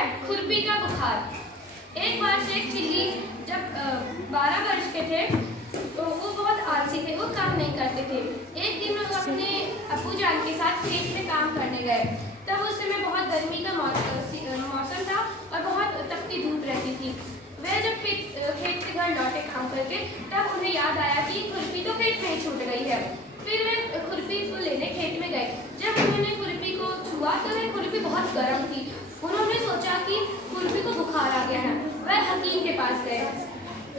है खुरपी का बुखार। एक बार शेख चिल्ली जब 12 वर्ष के थे तो वो बहुत आलसी थे, वो काम नहीं करते थे। एक दिन वो अपने अब्बू जान के साथ खेत में काम करने गए। तब उस समय बहुत गर्मी का मौसम था और बहुत तपती धूप रहती थी। वह जब खेत से घर लौटे काम करके, तब उन्हें याद आया कि खुरपी तो खेत में ही छूट गई है। फिर वे खुरपी को लेने खेत में गए। जब उन्होंने खुरपी को छुआ तो वह खुरपी बहुत गर्म थी। उन्होंने सोचा कि खुरपी को बुखार आ गया है। वह हकीम के पास गए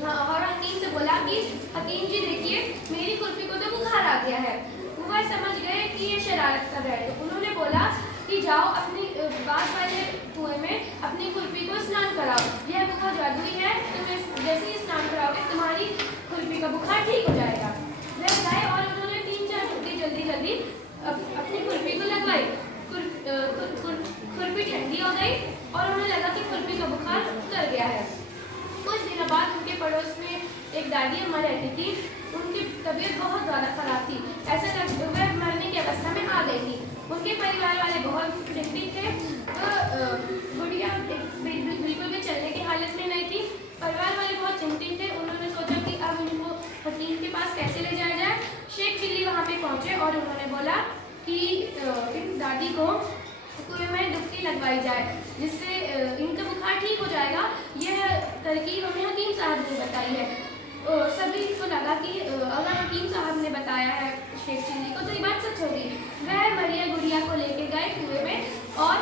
और हकीम से बोला कि हकीम जी देखिए, मेरी खुरपी को तो बुखार आ गया है। वह समझ गए कि ये शरारत कर रहे हैं, तो उन्होंने बोला कि जाओ अपनी पास वाले कुएं में अपनी खुरपी को स्नान कराओ। यह कुआं जादुई है, तुम जैसे ही स्नान कराओगे तुम्हारी खुरपी का बुखार ठीक हो जाएगा। वह गए और उन्होंने 3-4 डुबकी जल्दी अपनी खुरपी को लगवाई। खुरपी ठंडी हो गई और उन्हें लगा कि खुरपी का बुखार उतर गया है। कुछ दिनों बाद उनके पड़ोस में एक दादी अम्मा रहती थी। उनकी तबीयत बहुत ज़्यादा खराब थी, ऐसा लग वह मरने की अवस्था में आ गई थी। उनके परिवार वाले बहुत चिंतित थे। बुढ़िया बिल्कुल भी चलने की हालत में नहीं थी। परिवार वाले बहुत चिंतित थे। उन्होंने सोचा कि अब उनको हकीम के पास कैसे ले जाया जाए। शेख चिल्ली वहाँ पे पहुँचे और उन्होंने बोला कि इन दादी को कुएं में डुबकी लगवाई जाए, जिससे इनका बुखार ठीक हो जाएगा। यह तरकीब हमें हकीम साहब ने बताई है। सभी को लगा कि अगर हकीम साहब ने बताया है शेख चिल्ली को तो ये बात सच होगी। वह मरिया गुड़िया को लेके गए कुएं में और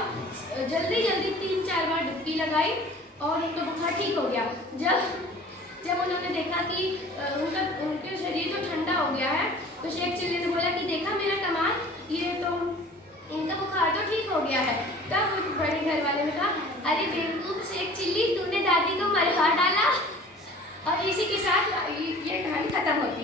जल्दी 3-4 बार डुबकी लगाई और उनका बुखार ठीक हो गया। जब उन्होंने देखा कि उनके शरीर तो ठंडा हो गया है, तो शेख चिल्ली ने बोला कि देखा मेरा कमाल, ये तो इनका बुखार तो ठीक हो गया है। तब बड़े घर वाले ने कहा, अरे बेवकूफ शेख चिल्ली, तूने दादी को मरवा डाला।